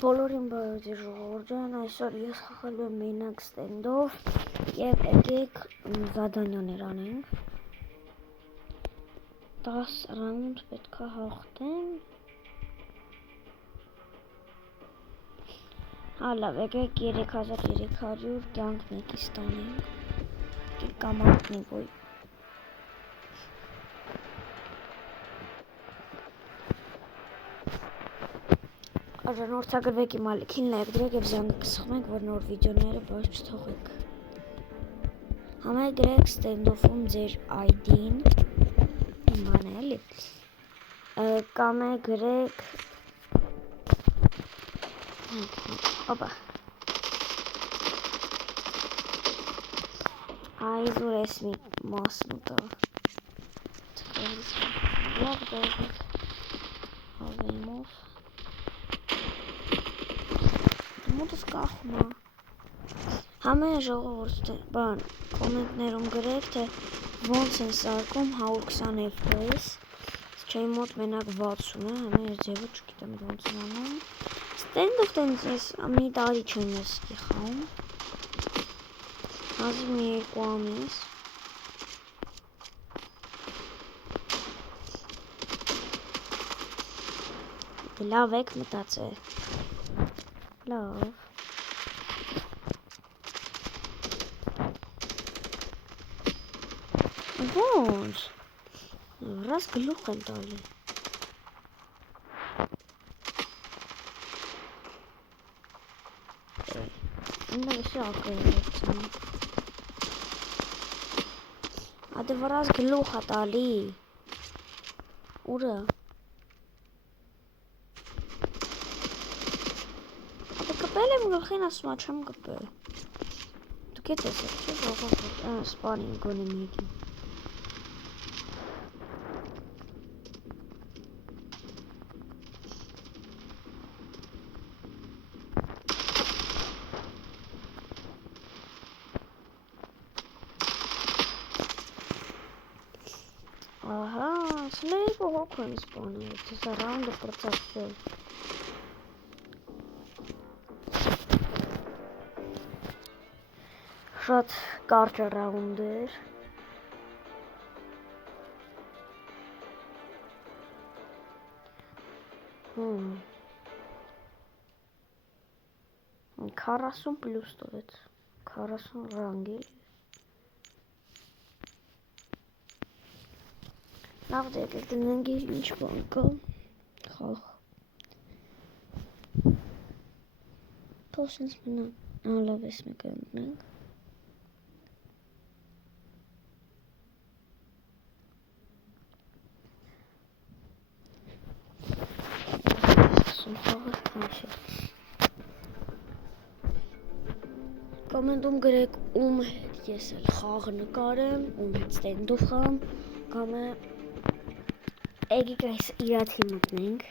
Բոլորին բարոյցի ժողովուրդյան, այսօր ես խաղալու եմ մենակ ստենդով և եկեք զադանյաներ անենք 10 ռաունդ պետք է հաղթեմ լավ եկեք 3300 կյանք մեկի ստանենք կամարտնի բոյ Արձանորդագրվեք իմ ալիքին, լայք դրեք և զանգը կսխմենք, որ նոր վիդեոները բաց չթողեք։ Համեղ գրեք ստենդոֆում ձեր ID-ն, բան է էլի, կամ գրեք, օպա, այզուր ես մի մասն ուտա, լավ դեղեք, հավեիմով, մոտս կախում է, համեն ժողովուրդ բան կոմենտներում գրեք, թե ոնց են սարքում 120 FPS, չէի մոտ մենակ 60 է, համեն ես ձևը չգիտեմ ոնց են անում, ստենդով տենց ես մի տարի չեմ ես խաղում, հազիվ մի 2 ամիս, լավ եք մտածել, լավ, ոնց, ռաս գլուխ են տալի, ինձ էսի ակը է վերցնում, ադե վրաս գլուխ է տալի, ուրը, ադե կպել եմ գլխին ասում չեմ կպել, դուք է տեսեք չէ ժողովուրդ, սպանին գոնե մեկին, ահա, սլեյպը հոգ եմ սպանել, թեսա ռաունդը պրծացել, շատ կարճ ռաունդ էր, Քառասուն պլյուս տվեց, 40 ռանգ էլի, լավ դե եկեք դնենք ինչ բան կա, խաղ, թող սենց մնա, լավ ես մեկ ընտնենք, կոմենտում գրեք ում հետ ես էլ խաղ նկարեմ, ում հետ ստենդով խաղամ, կամ եկեք այս իրաթի մտնենք,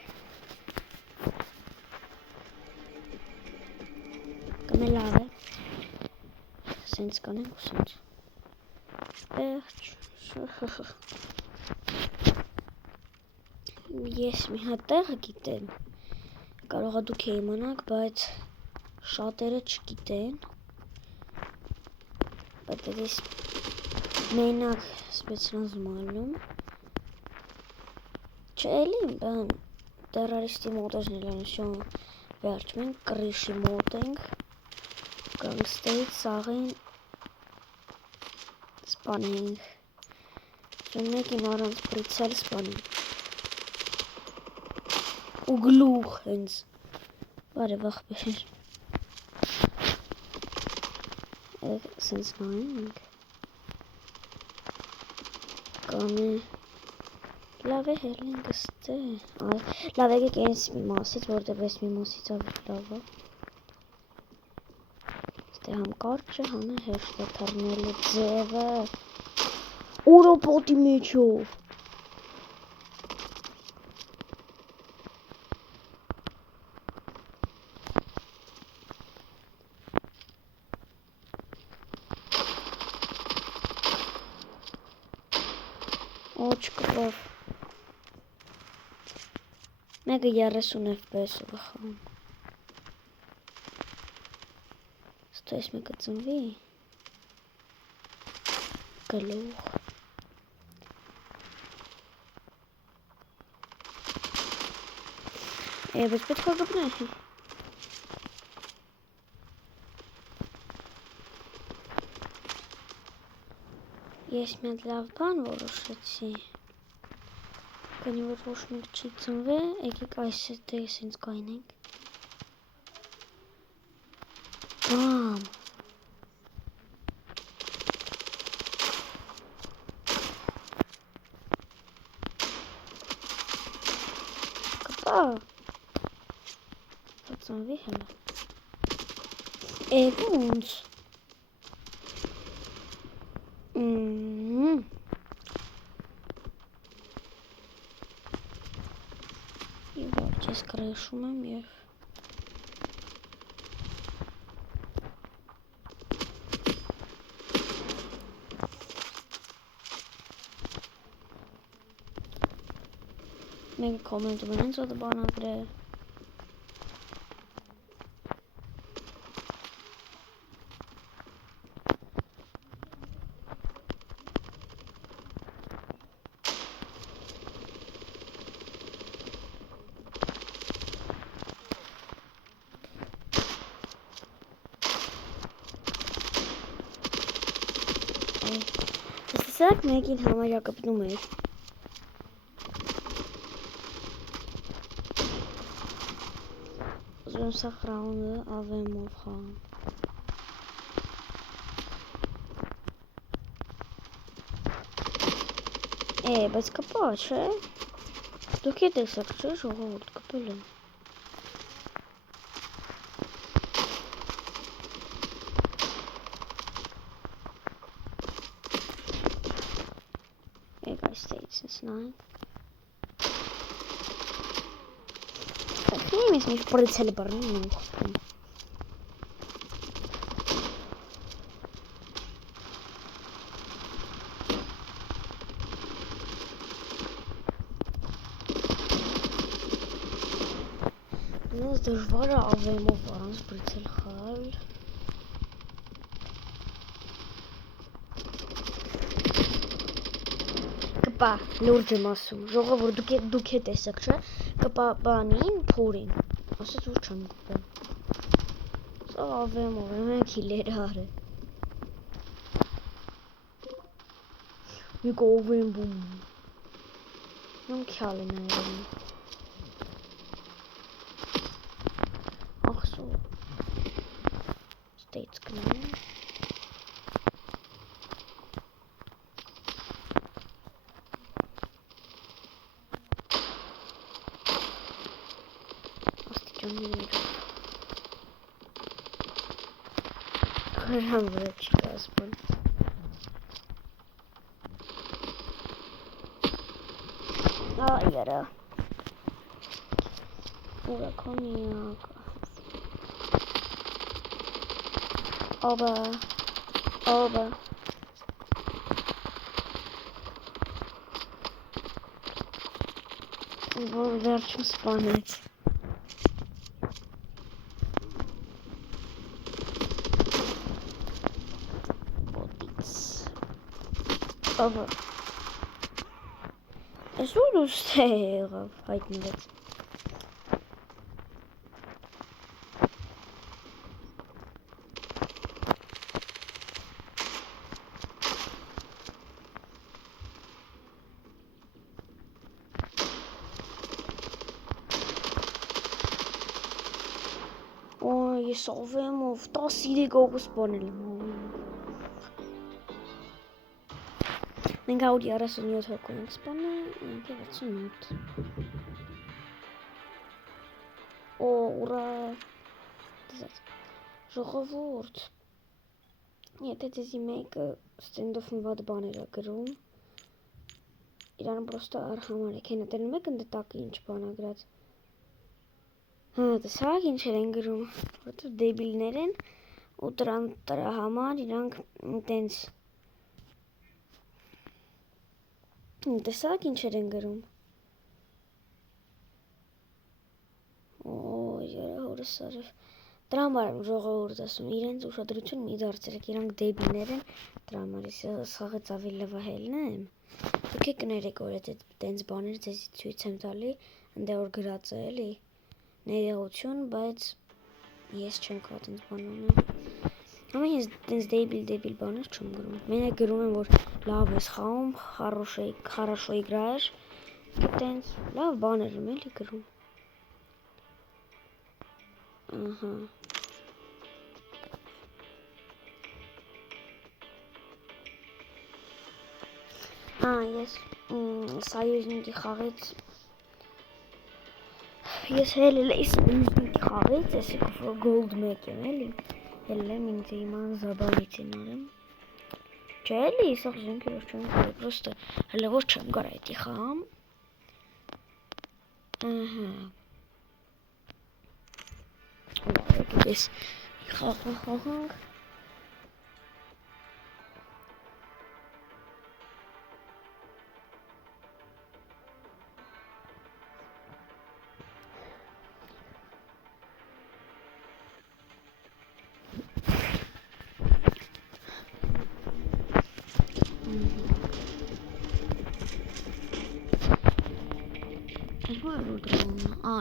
կամ լավ է, սենց կանենք ու սենց, ես մի հատ տեղը գիտեմ, կարող է դուք իմանաք, բայց շատերը չգիտեն, բայց ես մենակ սպեցնազում ալնում, չէ էլի բան, տերարիստի մոտոջն էլանություն վերջ, մենք կրիշի մոտ ենք, գանգստերից սաղին սպանենք, մեկին առանց պրիցել սպանենք, ու գլուխ հենց, բարև աղբեր, սենց նայենք, կամ լավ է հելենք ստե, լավ եկեք ենս մի մասից, որտև ես մի մասից ավելի լավ է, ստե համ կարճը, համ է հեշտ է թարնելու ձևը, ուրո պոտի մեջով, չկրով, մեկը 30 FPS-ով է խաղում, Թե ես մեկը ծնվի։ Գլուխ։ Բայց պետք է գտնի։ Ես մի հատ լավ բան որոշեցի։ Քանի որ ոչ մեկ չի ծնվի, եկեք այս դες ինձ կայնենք։ Բամ։ Կպա։ Ծնվի հələ։ Ոնց։ Ես կրեշում եմ և մեկը կոմենտում են ինձ ոտը բանագրե Տեսակ մեկին համարյա կպնում էր ուզում եմ սաղ ռաունդը ավեմով խաղամ բայց կպա չէ դուք է տեսակ չէ ժողովուրդ կպել եմ States nine. Film is nicht pricele barnu. Nu dejvara avem o varans pricel hal. Կպա լուրջ եմ ասում, ժողովուրդ դուք է տեսակ չէ, կպա բանին, փորին, ասեց որ չեմ կպել, սա ավեմով եմ, ենք հիլերար է, եկա ով եմ բում, եմ կյալ է նայրեմ, աղսու, States կնայեմ, Քրհան վրա չի կասպան Այարա Ուրա կոնյակ Օբա Որ վերջում սպանեց Ահա Ես ուր ուստե եղավ հայտնվեց Օй ես ով եմ ով 13 օգուստ սպանել եմ Մենք աուդի 47 հոգու ենք սպանել, մենք է 68 Օ, ուրա Ժողովուրդ Եթե ձեզի մեկը ստենդոֆն վատ բաներ է գրում Իրան պրոստը արհամար եք հենա տերն մեկ ընդ տակը ինչ բանագրած Տեսակ ինչեր են գրում, որտև դեբիլներ են ու դրա համար իրանք տենց Տեսակ ինչեր են գրում Օ, երա հորս արև Դրա համար եմ ժողովուրդ ասում, իրենց ուշադրություն մի դարձրեք, իրանք դեբիլներ են, դրա համար ես սաղեց ավելի լավ հելն եմ։ Դուք կներեք, որ այդ տենց բաներ ձեզի ցույց եմ տալի, ընդ որ գրած է էլի ներողություն, բայց ես չեմ կարող տենց բան անել։ Ամեն ես տենց դեբիլ բաներ չեմ գրում։ Մենակ գրում եմ, որ լավ ես խաղում, хорошо играешь, տենց լավ բաներ եմ էլի գրում։ Ահա։ Ես սայույզնիկի խաղից ես հելել էի սայույզնիկի խաղից, ես եկով գոլդ 1 եմ էլի, հելել եմ ինձ իման զաբանիցին արեմ, չէ էլի, սաղ զենքերով չեմ կարի, պրոստը հելը որ չեմ կար այդի խաղամ, եկեք ես խաղանք,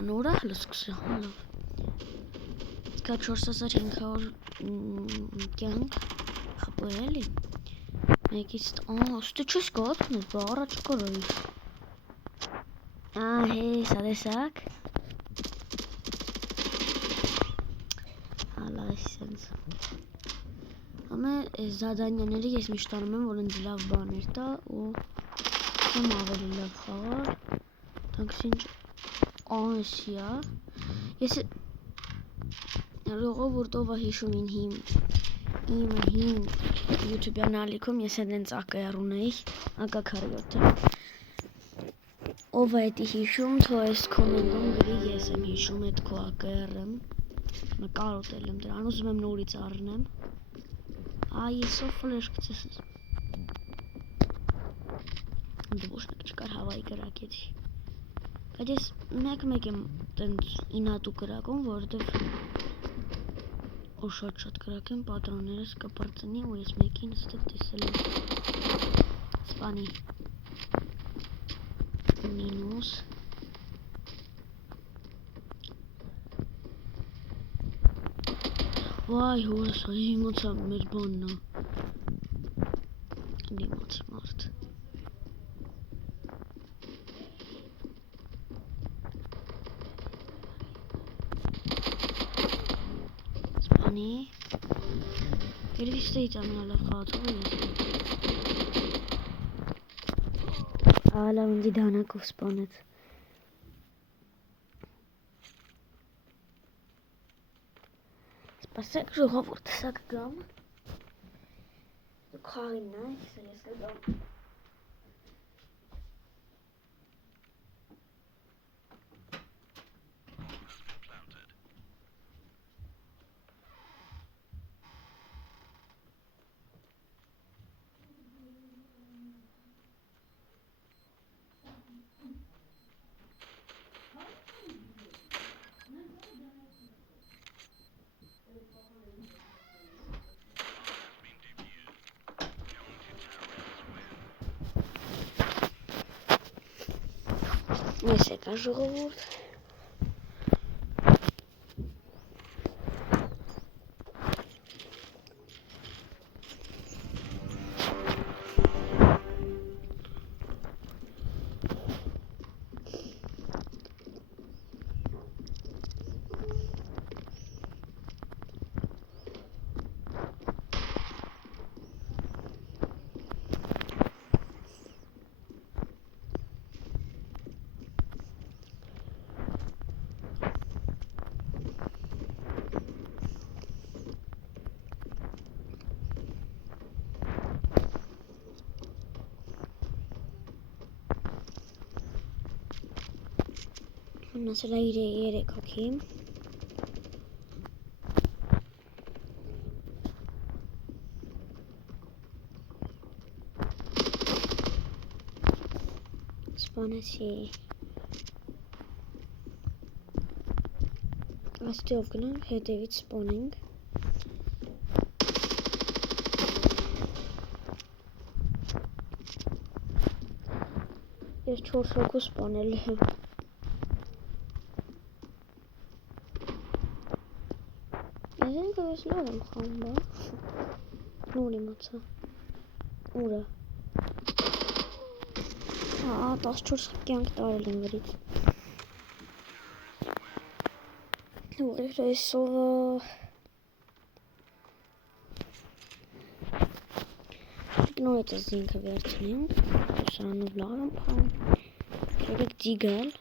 նորա հլը սկսը, լավ, կա 4500 կյանք, խպը էլի, մեկից, ստի չես կատքնես, բա առաջ կարոյի, հես, ադեսակ, հալա այսենց, ամե զադանյաների ես միշտ անում եմ, որ ընձ լավ բաներ տա ու եմ ավելի լավ խաղար, տանքս ինչ անսիա, ես ժողովուրդով հիշում իմ հին յութուբյան ալիքում ես հենց ակայար ունեի, ակա 47 ով է էդի հիշում, թո ես կոմենտում գրի ես եմ հիշում էդ քո ակայարըմ, կարոտել եմ դրան, ուզում եմ նորից առնեմ, ես ով ֆլեշ կծեսնես, դվոշնակ չկար հավայի գրակեցի, բայց ես մեկ եմ տենց ինատու գրակում, որովհետև շատ գրակ եմ, պատրոններս կպրծնի ու ես մեկին ստեղ տեսել եմ սպանի մինուս վայ հորս, իմացա մեր բանն է դիմացի մարդ Երևի ստեից ամենալավ խաղացողը ես եմ լավ ինձի դանակով սպանեց սպասեք ժողովուրդ սա կգամ դուք խաղին նայք սա ես կգամ Ես եկա ժողովուրդ Mesela 3 hokeyim. Spanesi. Աստիով գնանք, հետևից սպոնենք։ Ես 4 հոգու սպանել եմ։ Ես ինքը ես լավ եմ խաղում, բա։ Նոր իմացա։ Ուրա։ 14 կյանք տարել եմ վրից։ Ուղիղ այսօվը նորից ես ինքը վերցնենք, սրանով լավ եմ խաղում։ Եկեք ձիգալ։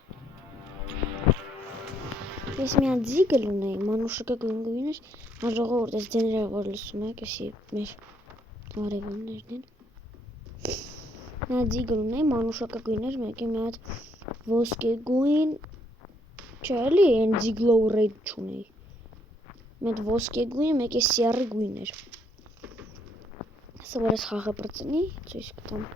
Ես միան ձիգլ ունեի, մանուշակը գույն էր, ժողովուրդ ես ձեները որ լսում եք, եսի մեր արևուններն են։ Նա ձիգլ ունեի, մանուշակը գույն էր, մեկի մի հատ ոսկե գույն, չէ էլի են ձիգլով ռեյդ չունեի։ Մետ ոսկե գույն, մեկի սիարի գույն էր։ Հեսա որ ես խաղը պրծնի, ծույս կտամ։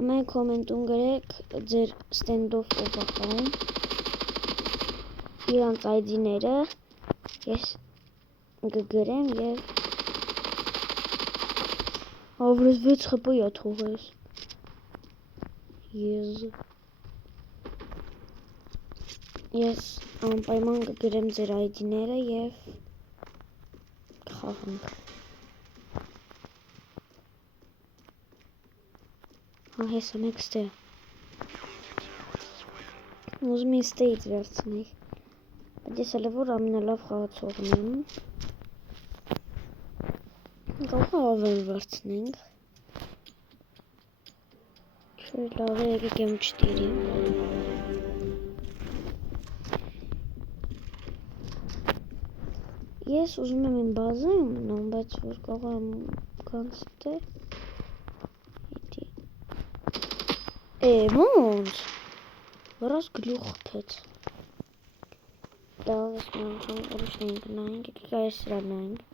Համեն կոմենտում գրեք ձեր ստենդով ով է խաղում, իրանց ID-ները ես կգրեմ և ավրես 6 խպոյա թողես ես անպայման կգրեմ ձեր ID-ները և կխաղանք։ Հեսա մեկ ստեղ ուզում են ստեից վերցնեի, բայց ես էլ որ ամենալավ խաղացողն եմ, կարող ավել վերցնենք, չէ լավ է եկեք M4-ի, ես ուզում եմ իմ բազայում մնամ, բայց որ կարող եմ կանց դե ոնց վրաս գլուխ խփեց լավ ես մի անգամ ուրիշն ենք նայենք եկեք այս սրա նայենք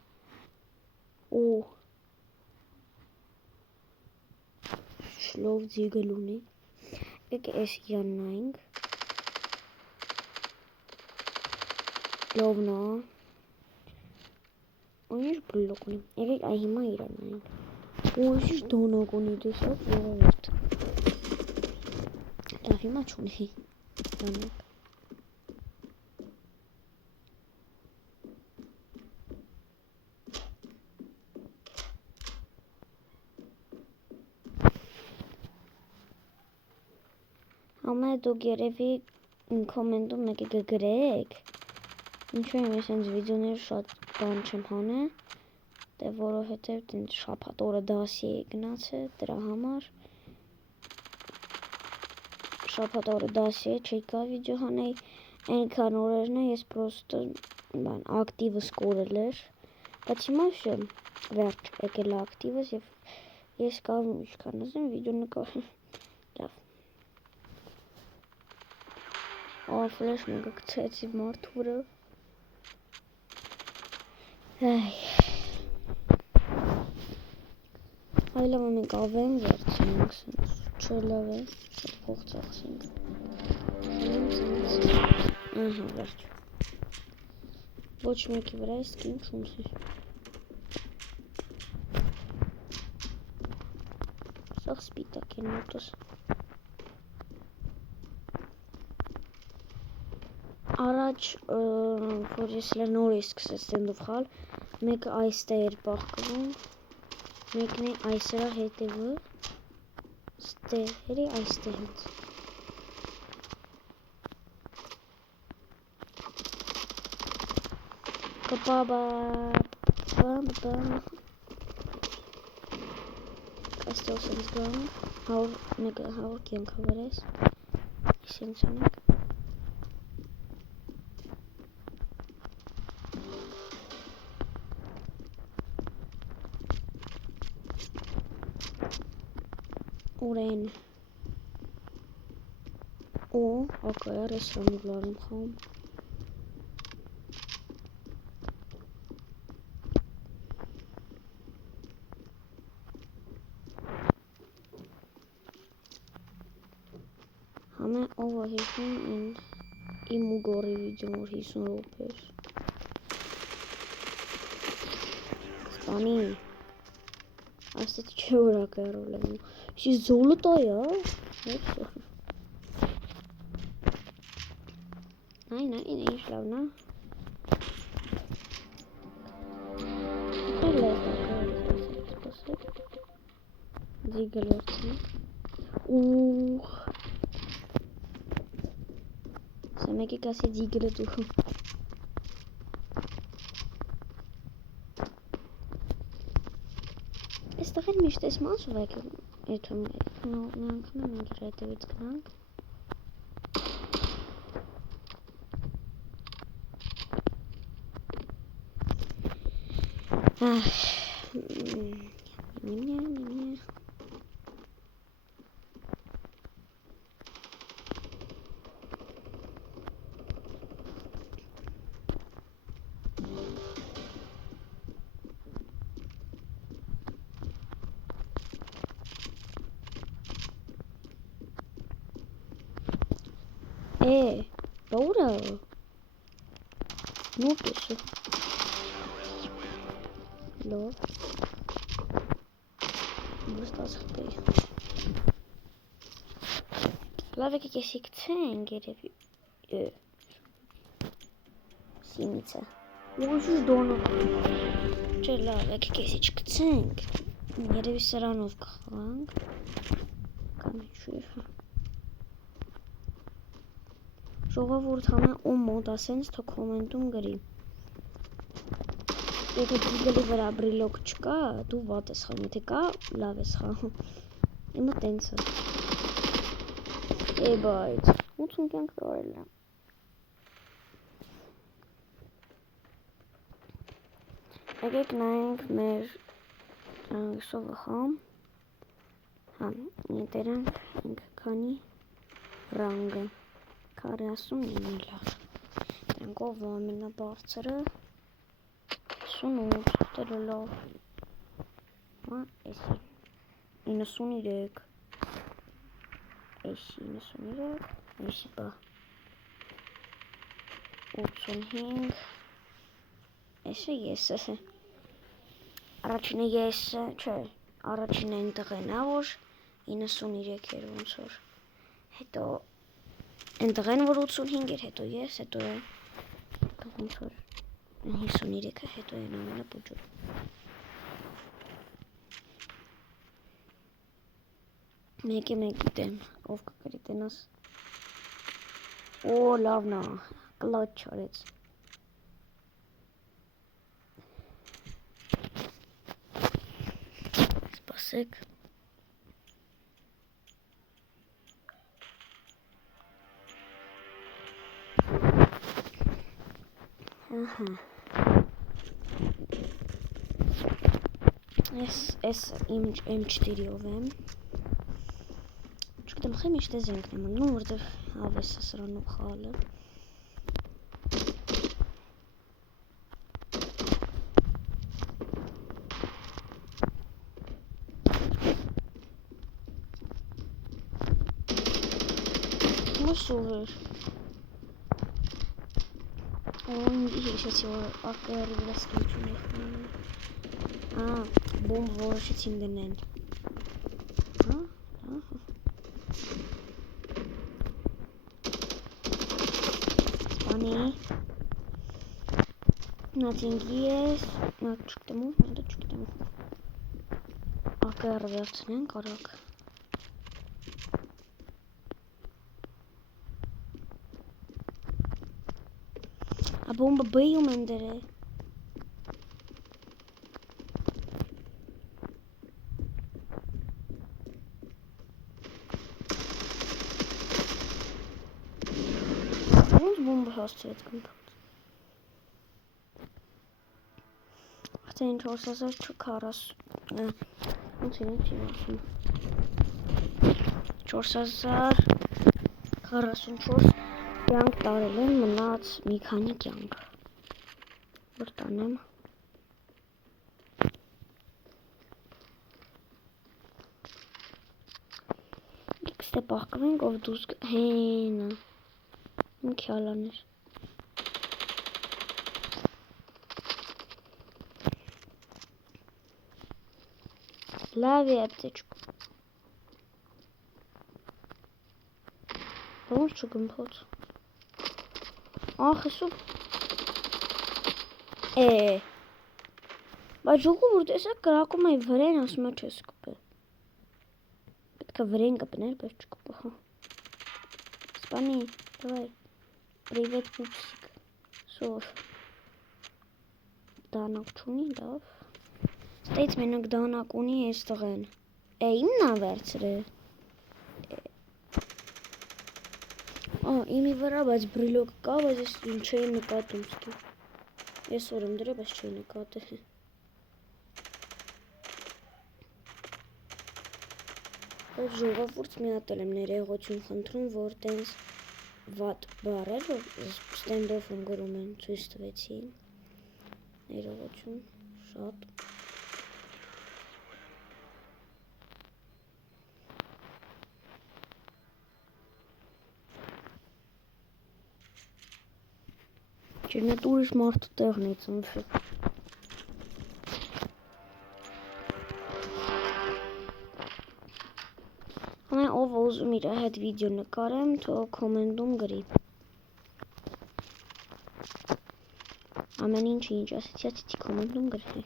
շլով ձիգլ ունի եկեք այս իրան նայենք լովնա Ինչ գլուխ ունի եկեք այ հիմա իրան նայենք ինչ դոնակ ունի դեսակ ժողովուրդ Լավ հիմա չունի դանակ Համե դուք երևի կոմենտում մեկը կգրեք ինչու եմ ես հենց վիդեոներ շատ բան չեմ հանե դե որովհետև շաբաթ օրը դասի է գնացել դրա համար շաբաթ օրը դասի է չի կա վիդեո հանեի այնքան օրերն է ես պրոստը ակտիվս կորել էր բայց հիմա շեմ վերջ եկել ակտիվս և ես կարող եմ ինչքան ասեմ վիդեո նկարեմ լավ ֆլեշ մեկը գցեցի մարդուրը այլավ մենք ավեն վերցնենք չէ լավ է շատ փող ծախսենք ահա վերջ ոչ մեկի վրա է սկին չունսի սաղ սպիտակ են մոտս Առաջ որ ես նոր էի սկսել ստենդով խաղալ մեկը այստեղ էր բախկվում մեկն է այսրա հետևը ստեղերի այստեղից այստեղ սենց գանք մեկը 100 կյանք հավերես սենց անենք Ուրեն ակայար ես սրանով լավ եմ խաղում Համե ով է հիշում իմ ու գորի վիդեոն, որ 50 րոպե էր։ Սպանի։ Աստիճ չէ որ ակերոլ եմ։ Շի զոլոտա է, Այն ինչ լավն է։ Էլ է սպասեք։ Ձիգել վերցնի։ Ուխ։ Սա մեկի կասի ձիգելը դուխում։ Այստեղ էլ միշտ ես մասով եք եթում մի անգամ եմ ինգր հետևից գնանք։ Բաուրա նոտ էսը լով բուստաս խպեի լավ եկեք եսի կցենք երևի սիմիցը ուժուշ դոնոք չէ լավ եկեք եսի չկցենք երևի սրանով կխվանք կամ ինչու Ժողովուրդ համը ում մոտ ասենց թո կոմենտում գրի Եթե դիգլի վրա բրիլոկ չկա, դու վատ ես խաղում, եթե կա, լավ ես խաղում Իմը տենց է բայց 80 կյանք կարել է Եկեք նայենք մեր սովը խամ Նետերանք ինք քանի ռանգը 49 լավ Դրանք ով ամենաբարձրը 58 դերը լավ Էսի 93 Էսի 93 Էսի բա 85 Էսը ես Առաջինը ես չէ Առաջինը այնտեղ են որ 93 էր ոնց որ Հետո Այնտեղ են որ 85 էր հետո ես հետո ոնց որ 53-ը հետո են ամենը պուջուր Մեկի դեմ ով կկրի տենաս Օ լավն է կլաչ չարեց Սպասեք Ես իմ M4-ով եմ Չգտեմ խեմ իշտ է զենքն եմ անում, որտեղ հավես է սրանով խալը Մուսով էր Ինգի հիշեցի, որ ակերի վրա սկիչում եք Բոմբ որոշեցին դնեն Սպանի Նատինգի ես Նատ չկտեմ ու նատը չկտեմ Ակեր վերցնեն կարակ Բոմբը բեյում եմ դերը Ոնց բոմբը հասցրեց կմպոտ Արդեն 4040 Ոնց իրենց եմ ասում 4044 կյանք տարել են մնաց մի քանի կյանք Որ տանեմ Դե պահկվենք ով դուս հենը իմ քյալաներ լավ է ապտեչք ոնց չգմփոց ախ սու բայց ժողովուրդ տեսա կրակում է վրեն ասում է չես կպե պետք է վրեն կպներ բայց չկպա Spani, давай. Привет, пупсик. Սով դանակ չունի, լավ ստեյց մենակ դանակ ունի ես տղեն իմն ա վերցրել իմի վրա բայց բրիլոկ կա բայց ես չէի նկատում ստու ես որ եմ դրել բայց չէի նկատել Ով ժողովուրդ մի հատ եմ ներողություն խնդրում որ տենց վատ բառեր որ ստենդոֆում գրում են ցույց տվեցի ներողություն շատ Չնայած ուրիշ մարդու տեղն է ծնվել Ով ուզում իր հետ վիդեո նկարեմ, թող կոմենտում գրի։ Ամեն ինչ ասացի կոմենտում գրի։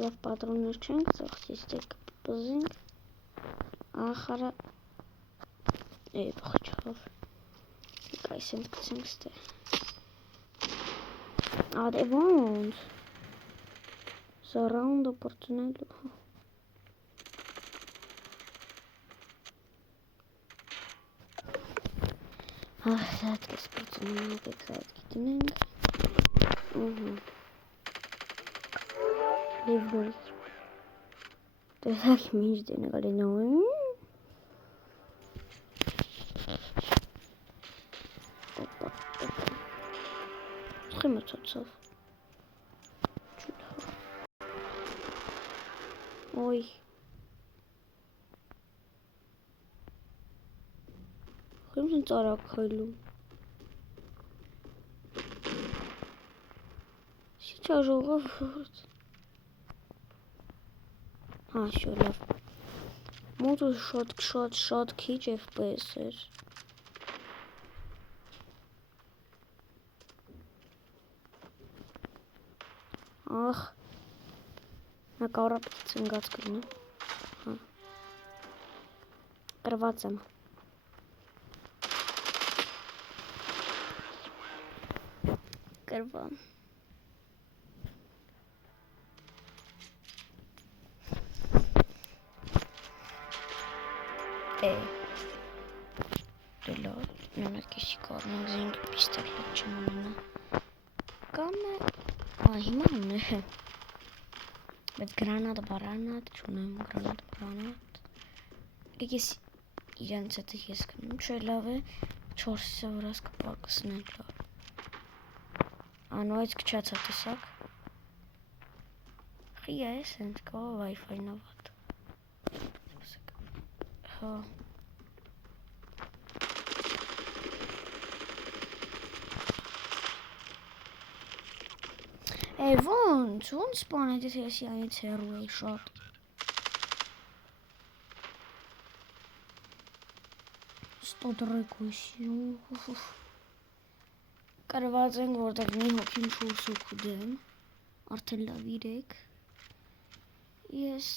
Լավ պատրոններ չենք ծախսի, ստեյք կպզենք։ Ախարը բխչով։ Այս ենք կցենք ստե։ Ադե ոնց։ Surround opportunity. That is opportunity. Leave There's actually means they never know. Oi. Cum sunt aracălu? Și ce-a jucat? Sure, love. Motor shot, key FPS. Na կառապ ծնգած կլինի կրված եմ կրվամ դելո նոնակեսի կառնենք զենք պիստոլետ չմունենա կամ հիմա ունե Բայց գրանատ բարանատ չունեմ գրանատ Եկես իրանց հետ ես կնում չէ լավ է 4-ը վրաս կպարկսնենք լավ Անո այս կչացա տեսակ Խիա ես հենց կա Wi-Fi նավատ Հա ոնց սպանեց ես յանից հեռու էի շատ Ստոդրեկույսի Կրված ենք որտեղ մի հոգին շուրսուք ուդեմ արդեն լավ իրեք Ես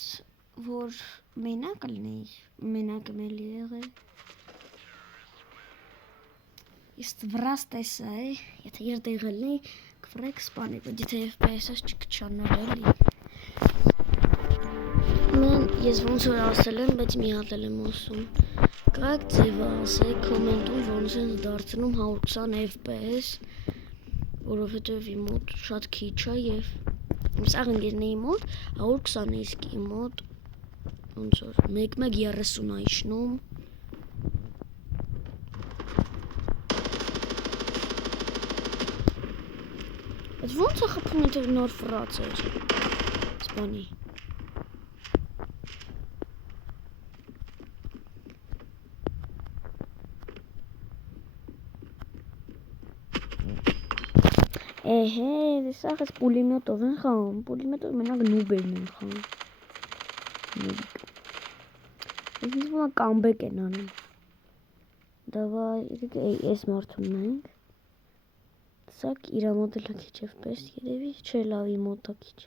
որ մենակ լնեի մենակ եմ էլի եղել Ես վրաս տեսա եթե իր տեղել էի Կվրեք սպանեք, բայց եթե FPS-ս չկչանար էլի Մեն ես ոնց որ ասել եմ, բայց մի հատ եմ ասում Կրակ ձևը ասեք, կոմենտում ոնց են դարձնում 120 FPS Որովհետև իմ մոտ շատ քիչ է և Սաղ ընկերների մոտ 120 է իսկ իմ մոտ Ոնց որ 1.30 է իջնում Բայց ոնց է խփում եթե նոր ֆրաց էր սպանի։ Էհե, սաղ ես պուլիմետով են խաղում, պուլիմետով մենակ նուբերն են խաղում։ Ես ինձ ոմա կամբեք են անում։ Դավայ, ես մարդում ենք։ Սակ իրա մոտելա քիչ FPS երևի, չէ լավի մոտա քիչ։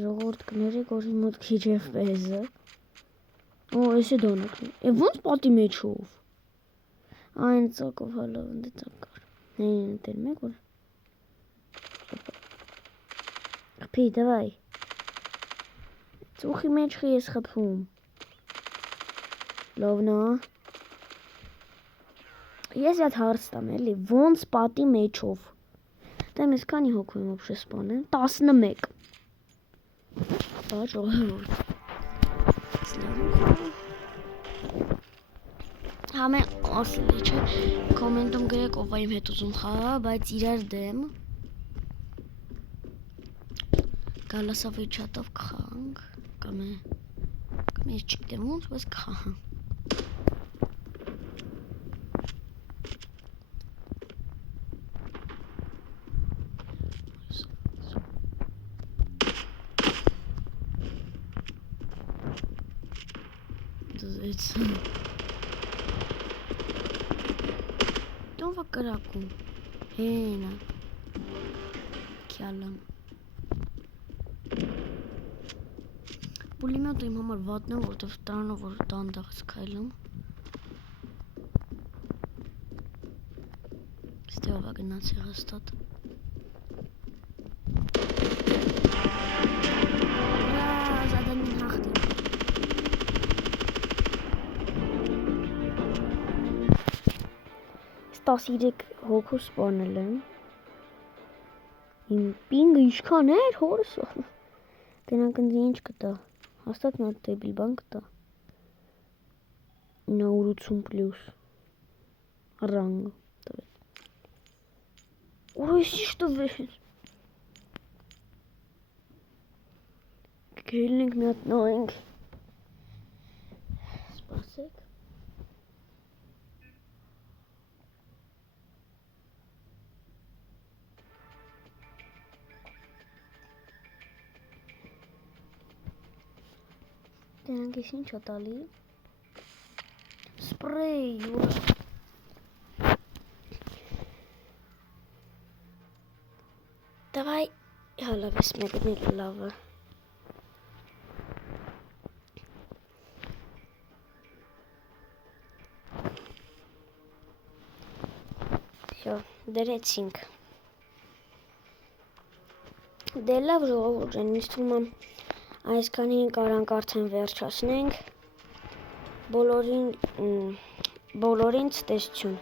Ժողորդ կներեք, որ մոտ քիչ FPS-ը։ Օ, ես է դոնակն է։ Ոնց պատի մեջով։ Այն ծակով հալավ ընդ ծակար։ Նեն դեր մեկ որ։ Խփի, դավայ։ Ծուխի մեջ ես խփում։ Լավնա։ Ես այդ հարց տամ էլի, ոնց պատի մեջով։ Դեմ ես քանի հոգու եմ вообще սպանել։ 11։ Բա ժողովուրդ։ Համե ասել է, չէ, կոմենտում գրեք ով իմ հետ ուզում խաղա, բայց իրար դեմ գալասավի չաթով կխաղանք, կամ ես չգիտեմ ոնց, բայց կխաղանք։ Դու ո՞վ կրակում։ Հենա։ Քյալամ։ Պուլիմետը իմ համար վատն է, որտեվ տանով որ դանդաղ քայլում։ Ստե ով գնացի հաստատ։ Զադանին հաղթի։ 13 հոգու սպանել եմ։ Իմ պինգը ինչքան էր, հորս։ Գնանք ինձ ինչ կտա։ Հաստատ նա տեբիլ բան կտա։ 980+։ Ռանգ տվեց։ Ուրույս ինչ տվեց։ Գելնենք մի հատ նայենք։ Սպասեք։ Դրանք ես ինչ ա տալի։ Սպրեյ։ Դավայ, հալավ ես մեկն էլ լավը։ Всё, դրեցինք։ Դե լավ ժողովուրդ ջան, ինձ թվում է այսքանին կարանք արդեն վերջացնենք։ Բոլորին ցտեսություն։